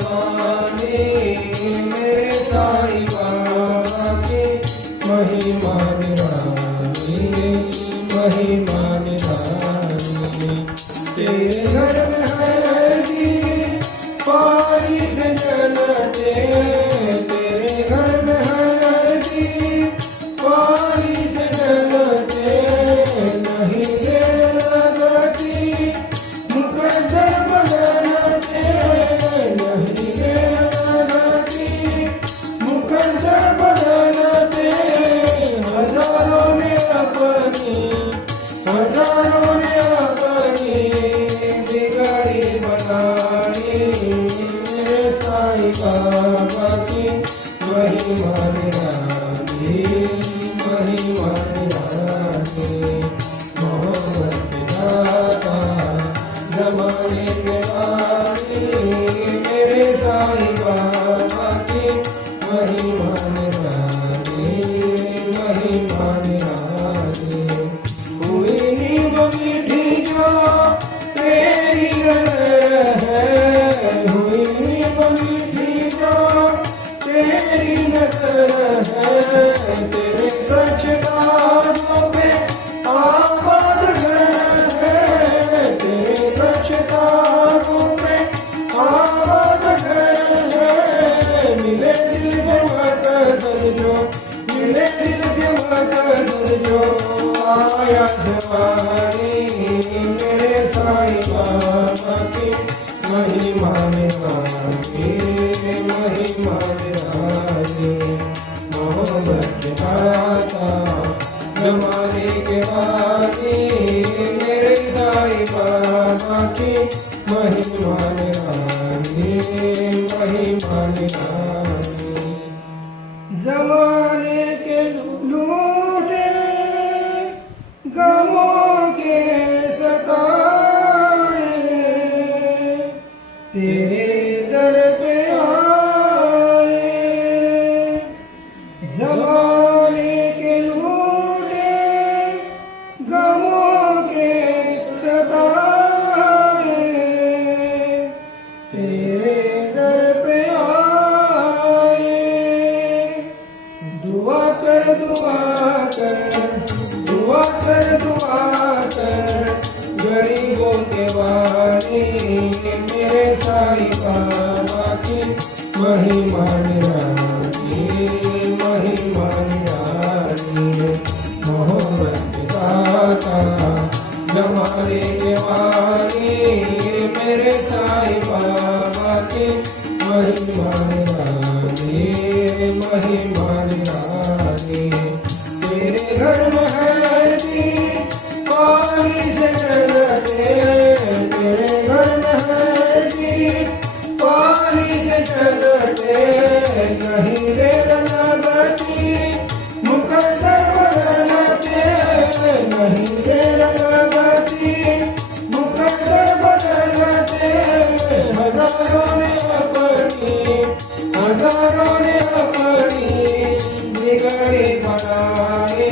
वाणी मेरे साईं बाबा की महिमा निराली महिमा निराली। तेरे घर में है दीन पानी से जलते तेरे घर में है दीन पानी से जलते नहीं देर लगती मुकद्दर बदलते नहीं देर लगती मुकद्दर बदलते। हजारों ने अपनी बिगड़ी बनाई मेरे साईं बाबा की महिमा निराली महिमा निराली। मोहब्बत के दाता जमाने के वाली मेरे साईं बाबा की महिमा निराली महिमा निराली। हुई नीम मीठी जो तेरी नजर है हुई नीम मीठी जो तेरी नजर है। तेरे सचकारों पे आबाद घर है तेरे सचकारों पे आबाद घर है। मिले दिल के मकसद जो मिले दिल के मकसद जो आया जवानी मेरे साईं बाबा की महिमा निराली महिमा निराली। मोहब्बत के दाता जमाने के वाली मेरे साईं बाबा की महिमा निराली महिमा निराली। जमाने के लूटे गमों के सताए तेरे दर पे आए। जमाने के लूटे गमों के सताए तेरे दर पे आए। दुआ कर दुआ कर दुआ कर दुआ कर गरीबों के वाली मेरे साईं बाबा की महिमा निराली महिमा निराली। मोहब्बत के दाता जमाने के वाली मेरे साईं बाबा की महिमा निराली महिमा निराली। तेरे घर में है दीन पानी से जलते तेरे घर में है दीन पानी से जलते नहीं देर लगती मुकद्दर बदलते नहीं देर लगती मुकद्दर बदलते। हजारों ने अपनी बिगड़ी बनाई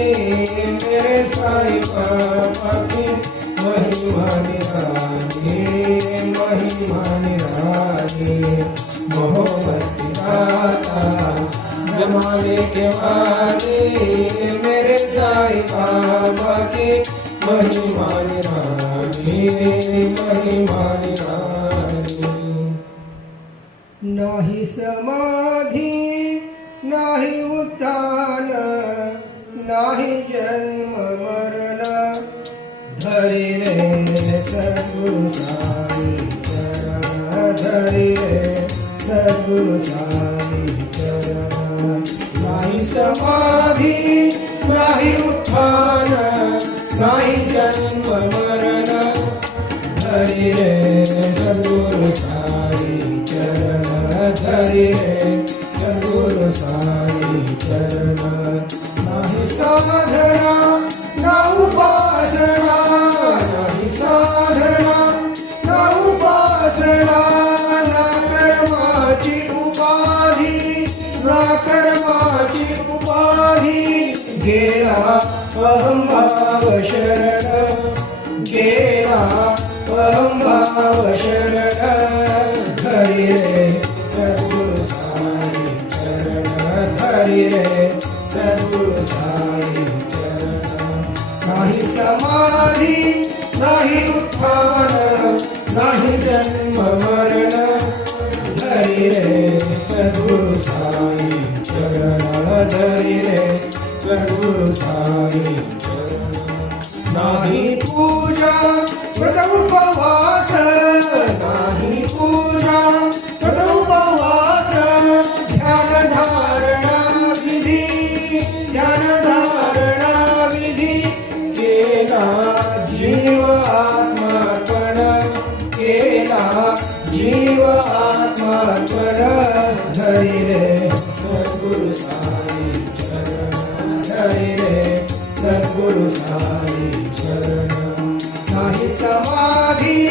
मेरे साईं बाबा की महिमा निराली महिमा निराली। मोहब्बत की दाता जमाने के वाली मेरे साईं बाबा की महिमा निराली महिमा निराली। नाही समाधी नाही उत्थान नाही जन्म मरण धरी रे सद्गुरु साई चरण धरी रे सद्गुरु साई चरण। नाही समाधी नाही उत्थान नाही जन्म मरण धरी रे सद्गुरु साई चरण धरी रे सद्गुरु साई चरण। नाही साधना ना उपासना नाही साधना ना उपासना ना कर्माची उपाधी ना कर्माची उपाधी। गेला अहम भाव शरण गेला अहम भाव शरण धरी रे धरी रे सद्गुरु साई चरण नाही समाधी नाही उत्थान नाही जन्म मरण धरी रे सद्गुरु साई चरण धरी रे सद्गुरु साई चरण नाही पूजा व्रत उपवास नाही पूजा व्रत उपवास ध्यान धारणा विधी ध्यान धारणा विधी केला जीव आत्मार्पण केला जीव आत्मार्पण धरी रे सद्गुरु साई चरण धरी रे सद्गुरु साई चरण नाही समाधी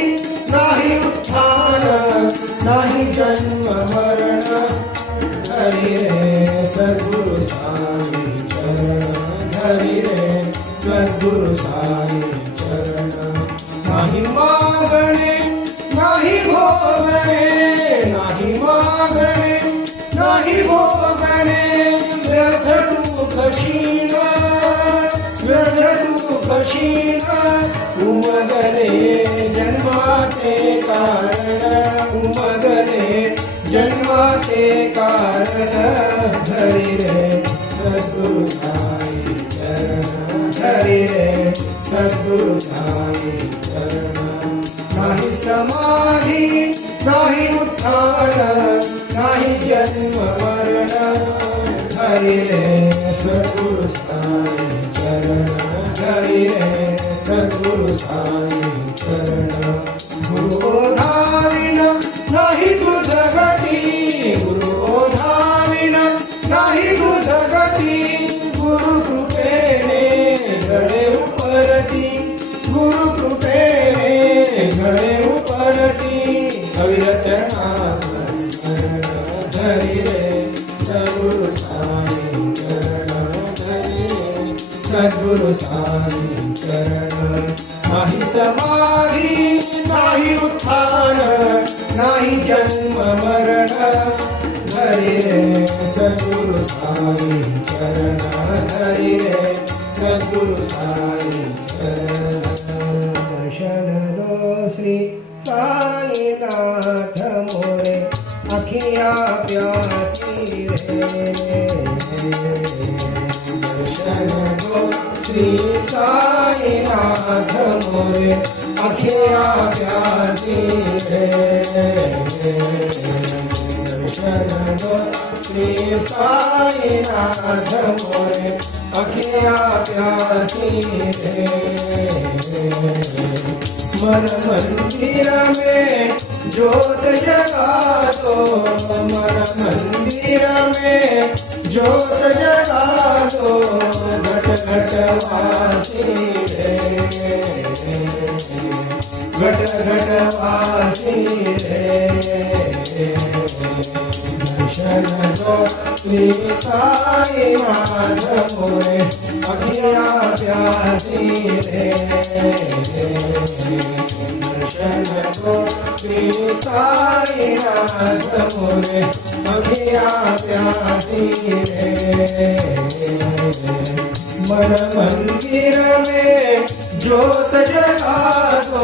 नाही उत्थान नाही जन्म मरण धरी रे सद्गुरु साई चरण धरी रे सद्गुरु साई चरण नाही मागणे नाही भोगणे नाही मागणे नाही भोगणे व्यर्थ दुःख क्षीण व्यर्थ दुःख क्षीण उमगले जन्माचे कारण उमगले जन्माचे कारण धरी रे सद्गुरु साई चरण धरी रे सद्गुरु साई चरण नाही समाधी नाही उत्थान नाही जन्म मरण धरी रे सद्गुरु साई चरण धरी रे सद्गुरु साई चरण गुरु धाविण नाही तुझ गती गुरु धाविण नाही तुझ गती गुरु कृपेने घडे उपरती गुरु कृपेने घडे उपरती अविरत नाम धरी रे सद्गुरु साई चरण धरी रे सद्गुरु साई चरण नाही समाधी नाही उत्थान नाही जन्म मरण धरी रे सद्गुरु साई चरण धरी रे सद्गुरु साई चरण दर्शन दो श्री साईनाथ मोरे अखियाँ प्यासी रे दर्शन दो श्री साईनाथ मोरे अखियाँ प्यासी रे दर्शन दो श्री साईनाथ मोरे अखियाँ प्यासी रे मन मंदिर में ज्योत जगा दो मन मंदिर में ज्योत जगा दो घट घट वासी रे घट घट वासी रे दर्शन दो श्री साईनाथ मोरे अखियाँ प्यासी रे दर्शन दो श्री साईनाथ मोरे अखियाँ प्यासी रे मन मंदिर में ज्योत जगा दो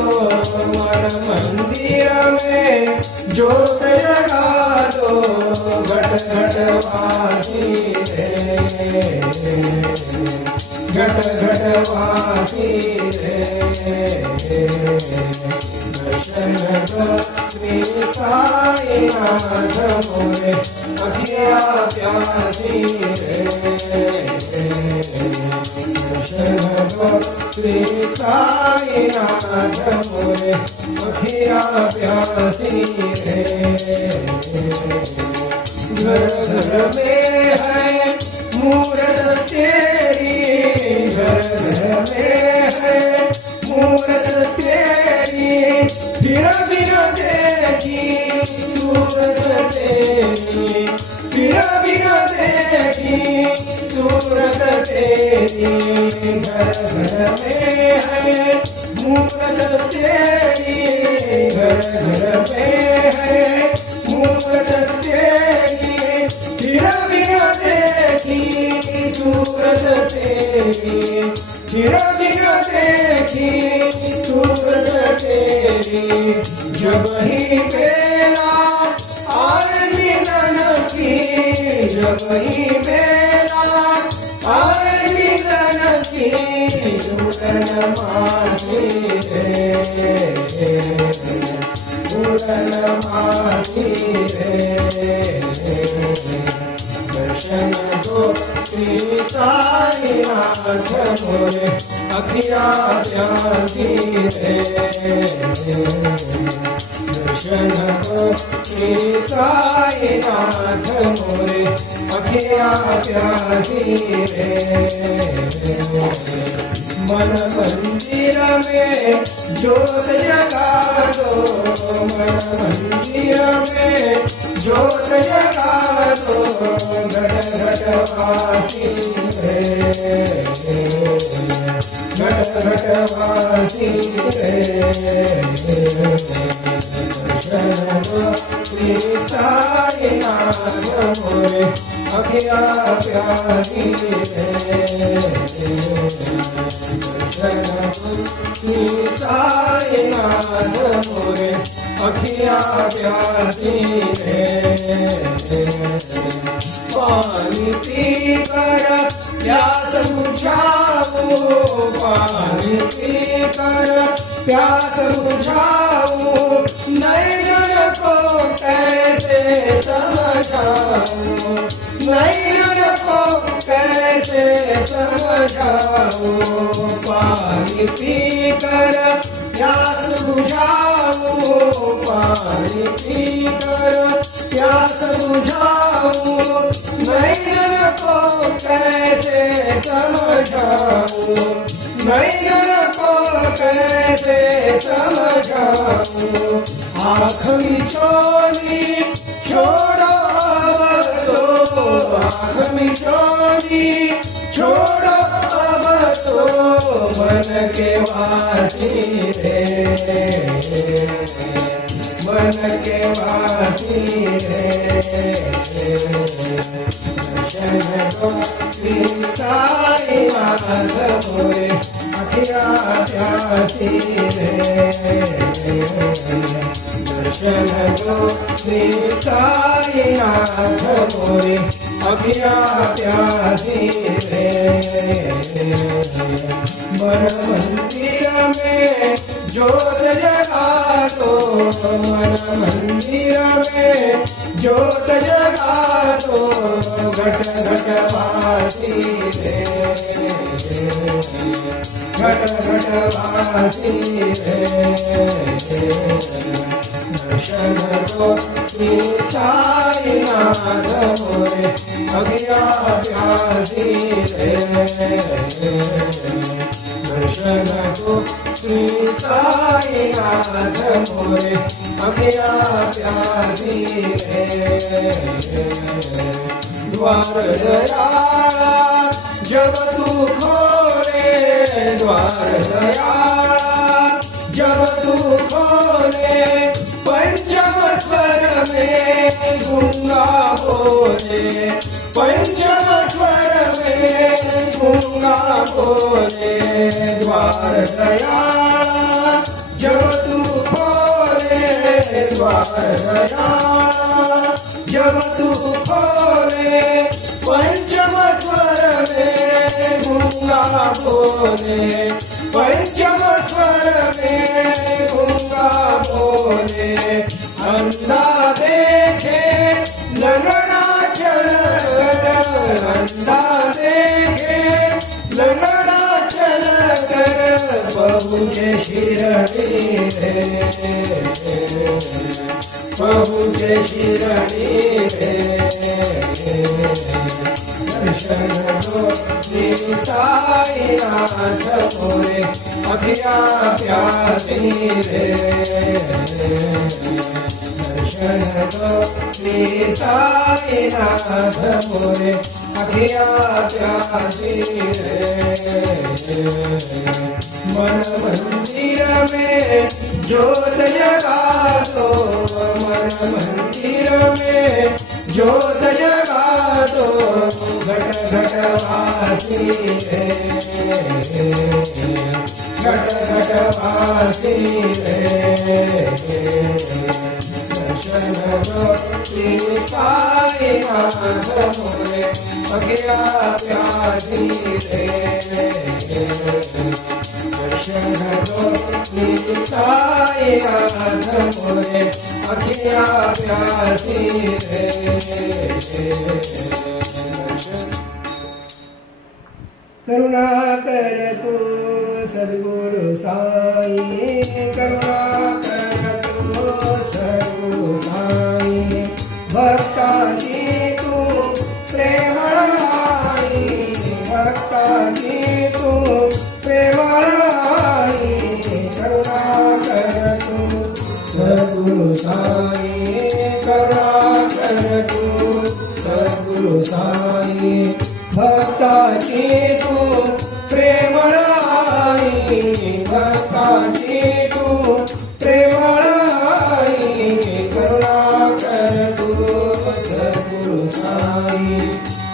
मन मंदिर में ज्योत जगा दो घट घट वासी रे घट घट वासी रे दर्शन दो श्री साईनाथ मोरे अखियाँ प्यासी रे दर्शन दो श्री साईनाथ मोरे अखियाँ प्यासी रे घर घर में है मूरत तेरी घर घर में है मूरत तेरी फिर फिर देखी सूरत तेरी फिर फिर देखी सूरत तेरी घर घर में है मूरत तेरी घर घर में है मूरत तेरी फिर फिर देखी जब ही मेरा आए मिलन की पूरन मासी रे, पूरन मासी रे। दर्शन दो श्री साईनाथ मोरे अखिया प्यासी रे, दर्शन दो श्री साईनाथ मोरे अखिया प्यासी रे। मन मंदिर में ज्योत जगा दो, मन मंदिर में ज्योत जगा दो, घट घट वासी रे, घट घट वासी रे। श्री साईनाथ मोरे अखिया प्यासी रे, श्री साईनाथ मोरे अखिया प्यासी रे। पानी पीकर प्यास बुझाओ, पानी पीकर प्यास बुझाओ, नैन को कैसे समझाओ, नैन को कैसे समझाओ। पानी पीकर प्यास बुझाओ, पानी पीकर प्यास बुझाओ, नैन को कैसे समझाओ, नैन को कैसे समझाओ। आँख मिचौली छोड़ो अब तो, आँख मिचौली छोड़ो अब तो, मन के वासी रे, मन के वासी रे। दर्शन दो श्री साईनाथ मोरे अखिया प्यासी रे, दर्शन दो श्री साईनाथ मोरे अखिया प्यासी रे। मन मंदिर में ज्योत जगा दो, मन मंदिर में ज्योत जगा दो, घट घट वासी रे, घट घट वासी रे। दर्शन दो श्री साईनाथ मोरे अखिया प्यासी रे, दर्शन दो श्री साईनाथ मोरे अखिया प्यासी रे। द्वार दया जब तू खोले, द्वार दया जब तू खोले, पंचम स्वर में गूंगा बोले, पंचम स्वर में गूंगा बोले। द्वार दया जब तू खोले, द्वार दया जब तू खोले, पंचम स्वर में गूंगा बोले, पंचम स्वर में गूंगा बोले। अंधा देखे लगना चल, अंधा देखे लगना चल कर, पहुँचे शिरडी रे, पहुँचे शिरडी रे। दर्शन दो श्री साईनाथ मोरे अखिया प्यासी रे, दर्शन दो श्री साईनाथ मोरे अखिया प्यासी रे। मन मंदिर में ज्योत जगा दो, मन मंदिर में ज्योत जगा दो, घट घट वासी रे, घट घट वासी रे। दर्शन दो श्री साई साईनाथ मोरे अज्ञा प्यासी रे दर्शन दो साईनाथ मोरे अज्ञा प्यासी रे करुणा कर तू सद्गुरु साई करुणा कर तू सद्गुरु साई भक्ताची तू प्रेमळ आई भक्ताची तू प्रेमळ आई करुणा कर तू सद्गुरु साई करुणा कर तू सद्गुरु साई भक्ताची तू प्रेमळ आई भक्ताची तू प्रेमळ आई करुणा कर तू सद्गुरु साई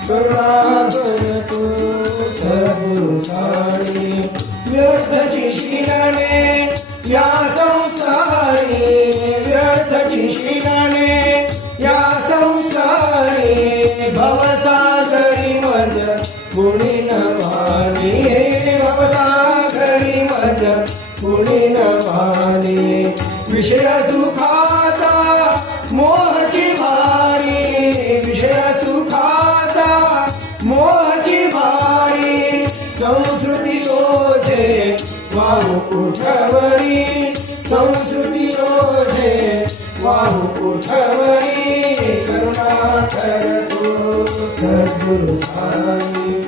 करुणा कर तू सद्गुरु साई व्यर्थची शिलाने या संसारी व्यर्थची शिलाने या संसारी भवसागरी मज कुणी न वाली भवसागरी मज कुणी न वाली विषय सुखाचा मोहची भारी विषय सुखाचा मोहची भारी संस्कृती ओझे वाहू कुठवरी संस्कृती ओझे वाहू कुठवरी करुणा कर तू सद्गुरु साई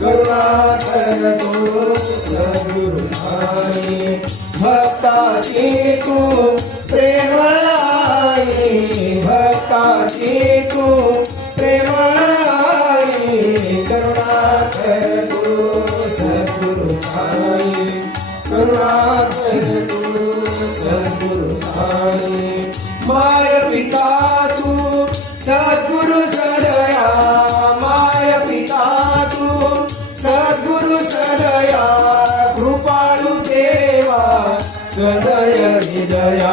करुणा कर तू सद्गुरु साई भक्ताची तू प्रेमळ आई भक्ताची तू प्रेमळ आई करुणा कर तू सद्गुरु साई करुणा कर तू सद्गुरु साई माय पिता तू सद्गुरु सदया माय पिता तू सद्गुरु सदया कृपाळु देवा सदय हृदया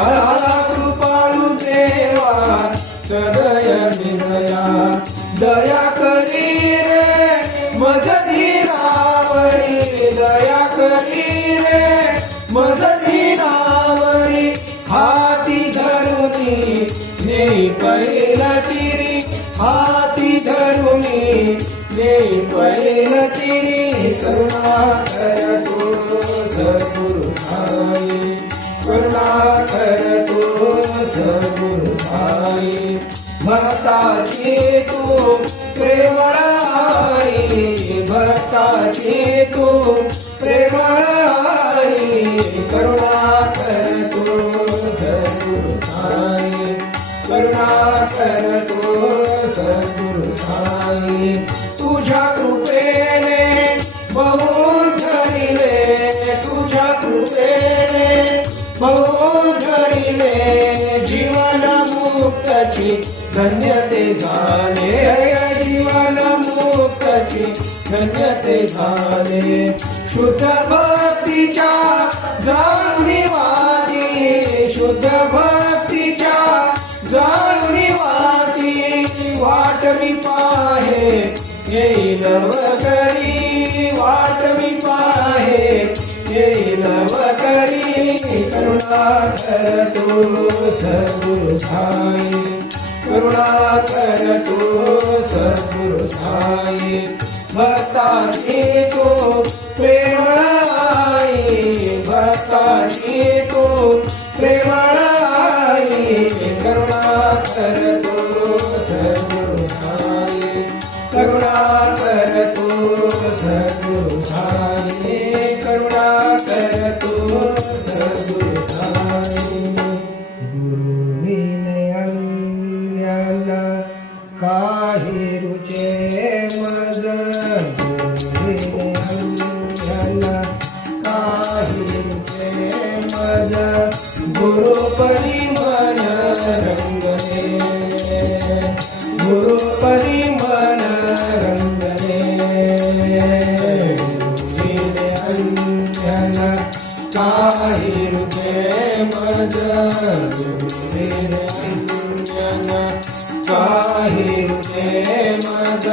कृपाळु देवा सदय हृदया दया करी रे मज धीरावरी दया करी रे मज धीरावरी हाती धरुनी नेई पहिला तिरी हाती धरुनी नेई पहिला तिरी करुणा कर तू सद्गुरु साई करुणा कर तू सद्गुरु साई भक्ताची तू प्रेमळ आई भक्ताची तू प्रेमळ आई करुणा कर तू सद्गुरु साई करुणा कर तू सद्गुरु साई तुझ्या कृपेने बहु धरिले तुझ्या कृपेने बहु धरिले जीवन मुक्ताची धन्यते झाले जीवन मुक्ताची धन्यते झाले शुद्ध भक्तीच्या जाणुनी वादी शुद्ध भक्तीच्या जाणुनी वादी वाट मी पाहे येईल वगरी वाट मी पाहे येईल वगरी करुणा कर तू सद्गुरु साई करुणा कर तू सद्गुरु साई भक्ताची तू प्रेमळ आई भक्ताची तू प्रेमळ आई करुणा कर तू सद्गुरु साई करुणा कर तू सद्गुरु साई करुणा कर तू सद्गुरु साई गुरु विनयन्याला काही रुचे मज गुरु विनयन्याला काही रुचे मज गुरुपदी मन रंगने गुरुपदी मन रंगने विनयन्याला काही रुचे मज गुरु विनयन्याला काही रुचे मज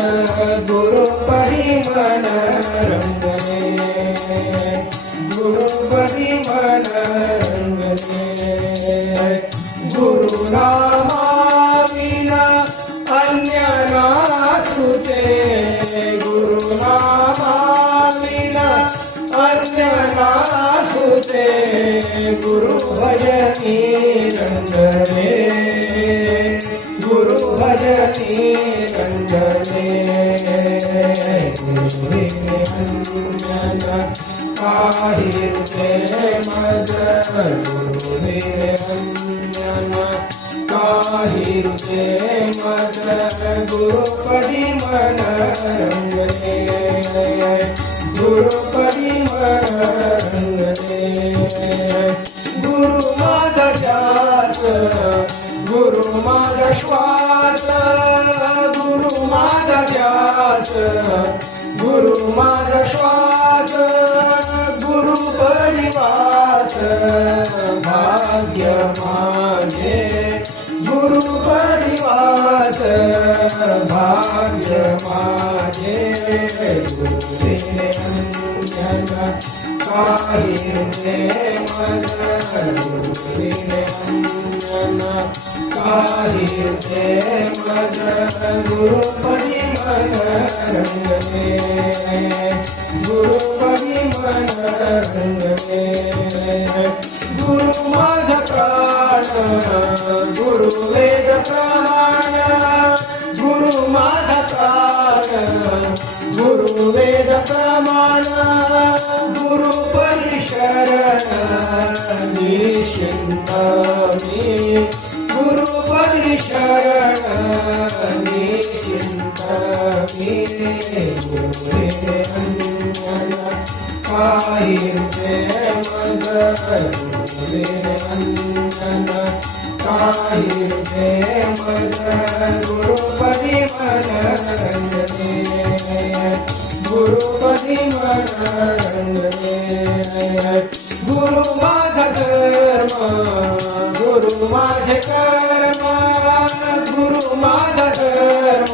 गुरुपदी मन रंगले गुरुपदी मन रंगले गुरु नामा विना अन्य नासुचे गुरु नामा विना अन्य नासुचे गुरु भजनी रंगले गुरु भजनी रंगले गुरुवे अंजन काही रुचे मज गुरुवे अंजन काही रुचे मज गुरुपदी मन रंगले गुरुपदी मन रंगले गुरु माझा ध्यास गुरु माझा श्वास गुरु माझा ध्यास गुरु माझा श्वास गुरु परिवास भाग्य माझे गुरु परिवास भाग्य माझे गुरुवे अंजन काही रुचे मज गुरुवे अंजन काही रुचे मज गुरुपदी मन रंगले गुरुपदी मन रंगले गुरु माझा प्राण गुरु वेद प्रमाण गुरु माझा प्राण गुरु वेद प्रमाण गुरु परिशरण निश्चिंतमी गुरु परिशरण निश्चिंतमी गुरुवे अंजन काही रुचे मज गुरुवे अंजन काही रुचे मज गुरुपदी मन रंगले गुरुपदी मन रंगले गुरु माझा धर्म गुरु माझे कर्म गुरु माझा धर्म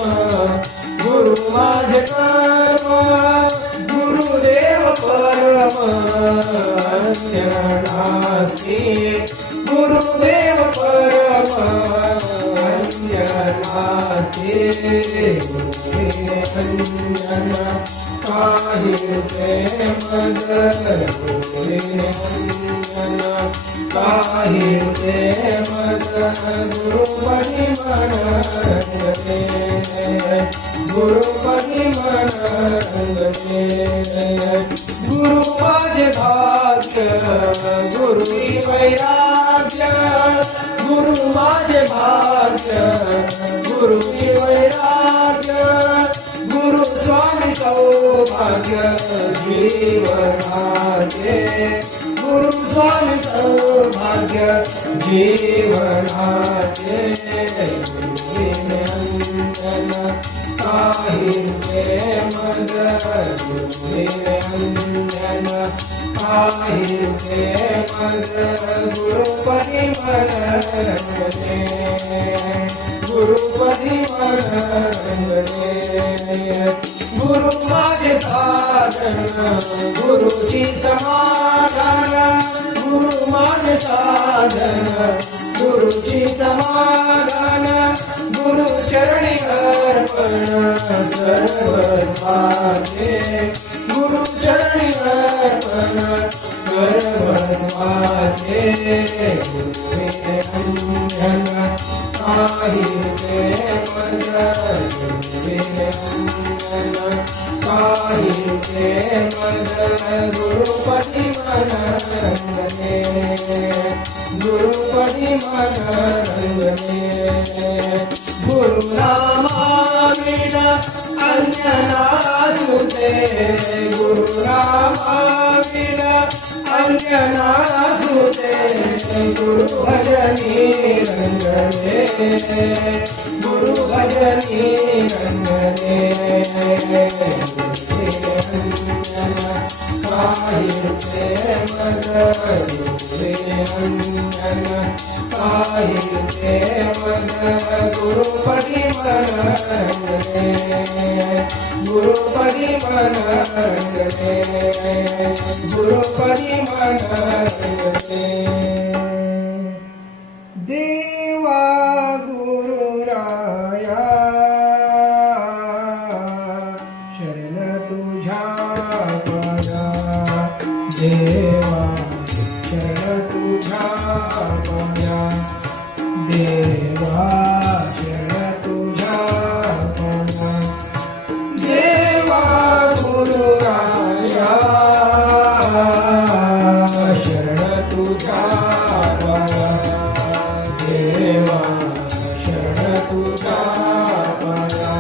गुरु माझे कर्म गुरुदेव परम अन्य नास्ति गुरुदेव परम अन्य नास्ति गुरुवे अंजन काही रुचे मज गुरुवे अंजन काही रुचे मज गुरुपदी मन रंगले गुरुपदी मन रंगले गुरु माझे भाग्य गुरुची वैराग्य गुरु माझे भाग्य गुरुची वैराग्य गुरु स्वामी सौभाग्य जीवनाचे गुरु स्वामी सौभाग्य जीवनाचे गुरुवे अंजन काही रुचे मज गुरुवे अंजन काही रुचे मज गुरुपदी मन रंगले गुरुपदी मन रंगले गुरु माझे साधन गुरुची समाधान गुरु माझे साधन गुरुची समाधान गुरु चरणी अर्पण सर्व स्वार्थे गुरु चरणी अर्पण सर्व स्वार्थे गुरुवे अंजन काही रुचे मज गुरुवे अंजन काही रुचे मज गुरुपदी मन रंगले गुरुपदी मन रंगले गुरु नामा विना अन्य नासुचे गुरु नामा विना अन्य नासुचे गुरु भजनी रंगले गुरु भजनी रंगले काही रुचे मज गुरुवे अंजन पाहिजे मन गुरुपदी मन रंगले गुरुपदी मन रंगले गुरुपदी मन रंगले देवा गुरुराया शरण तुझ्या पाया देवा शरण तुझ्या पाया देवा शरण तुझ्या पाया देवा गुरुराया शरण तुझ्या पाया देवा शरण तुझ्या पाया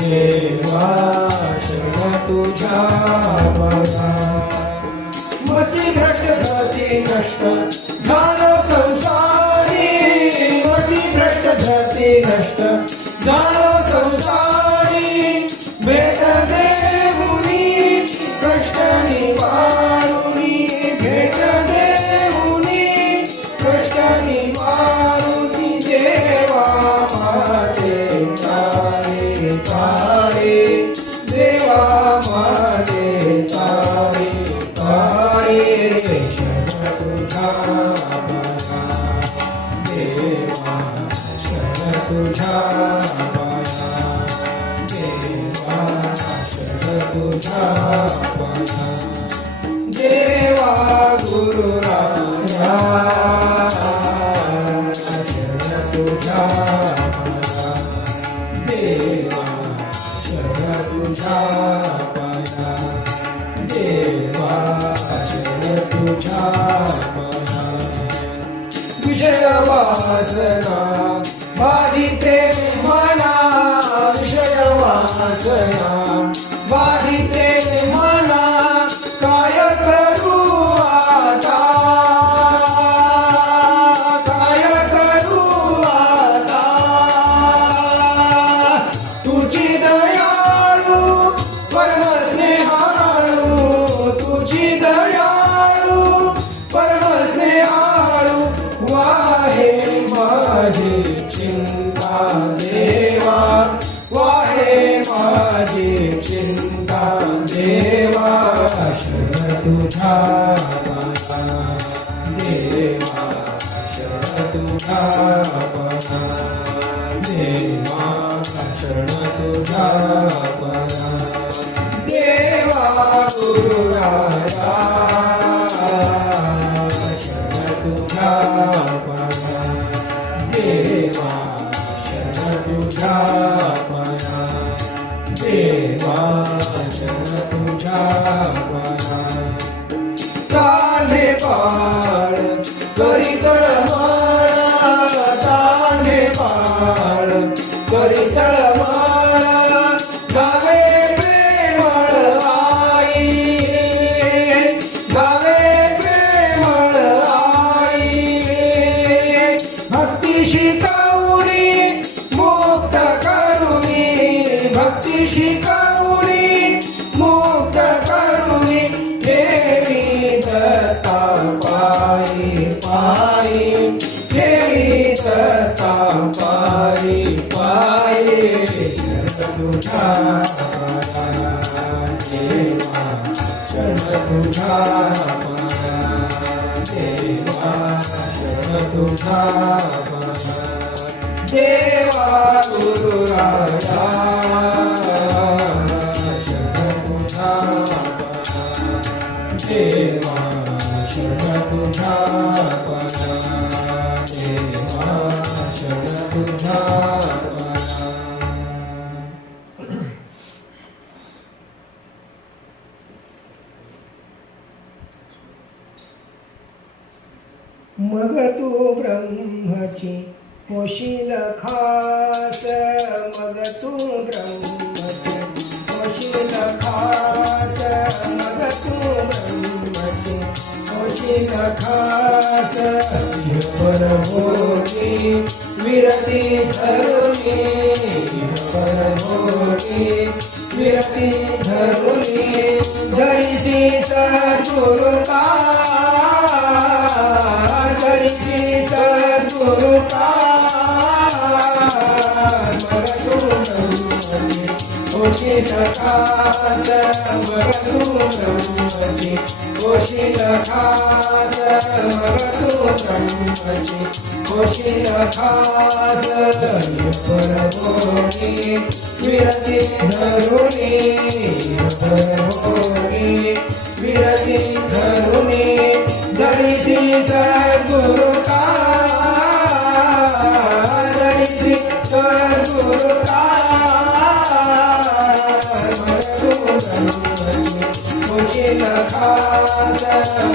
देवा शरण तुझ्या पाया मती भ्रष्ट धरती नष्ट झालो संसारी मती भ्रष्ट धरती नष्ट झालो संसारी भेट देऊनी कष्ट निवारुनी भेट देऊनी कष्ट निवारुनी देवा माते तारे तारे देवा माते तारे तारे शरण तुझ्या पाया देवा शरण तुझ्या पाया देवा शरण तुझ्या पाया देवा गुरुराया शरण तुझ्या पाया देवा शरण तुझ्या पाया देवा शरण तुझ्या पाया विषय वासना बाधिते मना विषय वासना बाधिते मना काय करू आता काय करू आता तुझी दयाळू परम स्नेहाळू तुझी दयाळू परम स्नेहाळू वाहे माझी चिंता देवा वाहे माझी चिंता देवा शरण तुझ्या पाया देवा शरण तुझ्या पाया देवा शरण तुझ्या पाया देवा गुरुराया शरण तुझ्या पाया देवा शरण तुझ्या पाया देवा शरण तुझ्या पाया तांडे पाळ करी तळमळ तांडे पाळ करी तळमळ गावे प्रेमळ आई गावे प्रेमळ आई भक्ती शिकवली मुक्त करुणी भक्ती शिकवली मुक्त करुणी ठेवी दत्ता पायी पायी ठेवी दत्ता पायी पायी शरण तुझ्या पाया देवा शरण तुझ्या पाया देवा शरण तुझ्या पाया देवा गुरुराया शरण तुझ्या पाया देवा शरण तुझ्या पाया देवा शरण तुझ्या पाया मग तू ब्रह्मची होशील खास मग तू ब्रह्मची होशील खास मग तू ब्रह्मची होशील खास जीवन होती विरती धरुणी जीवन होती विरती धरुणी जैसी सद्गुरुता जैसी होशील खास मग तू ब्रह्मची होशील खास मग तू ब्रह्मची होशील खास परभोगी विरती धरुणी परभोगी विरती धरुणी धरिसी सद्गुरु का धरिसी सद्गुरु का होशील खास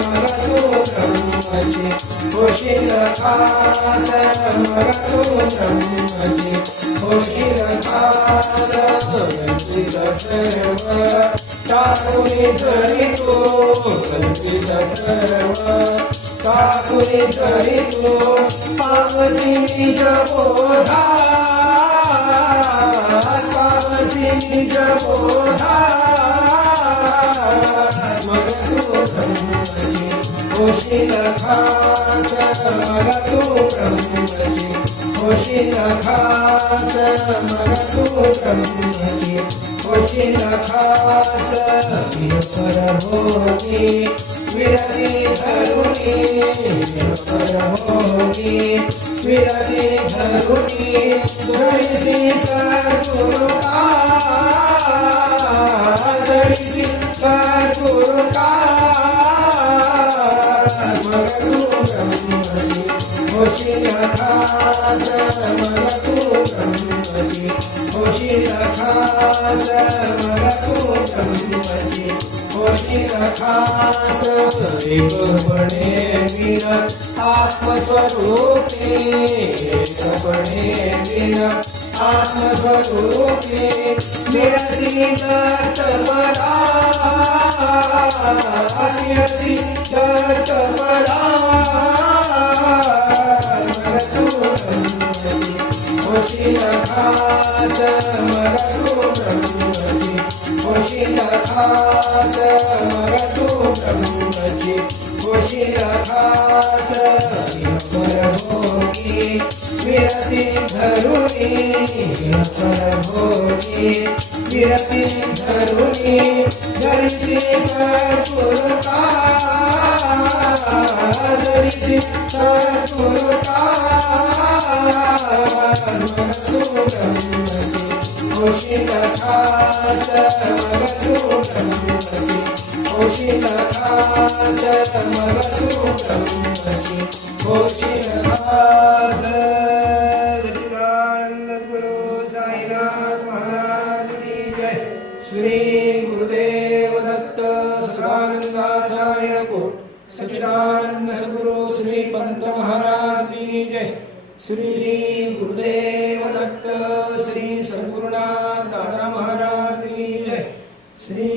मग तू ब्रह्मची होशील खास मग तू ब्रह्मची होशील खास कल्पित सर्व टाकुनी जरी तू कल्पित सर्व टाकुनी जरी तू पावसी निज बोधा पावसी निज बोधा मग तू ब्रह्मची होशील खास मग तू ब्रह्मची होशील खास मग तू ब्रह्मची होशील खास परभोगी विरती धरुणी परभोगी विरती धरुणी धरिसी सद्गुरु का धरिसी सद्गुरु का मग तू ब्रह्मची होशील खास मग तू ब्रह्मची होशील खास मग तू ब्रह्मची होशील खास एकपणे विण आत्मस्वरूपी एकपणे विण आत्मस्वरूपी विरसी दत्तपरा विरसी दत्तपरा मग तू ब्रह्मची होशील खास मग तू ब्रह्मची होशील खास मग तू ब्रह्मची होशील खास परभोगी विरती धरुणी परभोगी विरती धरुणी धरिसी सद्गुरु का धरिसी सद्गुरु का मग तू ब्रह्मची होशील खास मग तू ब्रह्मची होशील खास मग तू ब्रह्मची होशील खास सच्चिदानंद गुरु साईनाथ महाराज की जय श्री गुरुदेव दत्त सदानंदाचार्य कोट सच्चिदानंद सद्गुरु श्री पंत महाराज की जय श्री गुरुदेव दत्त श्री सद्गुरुनाथ दादा महाराज की जय श्री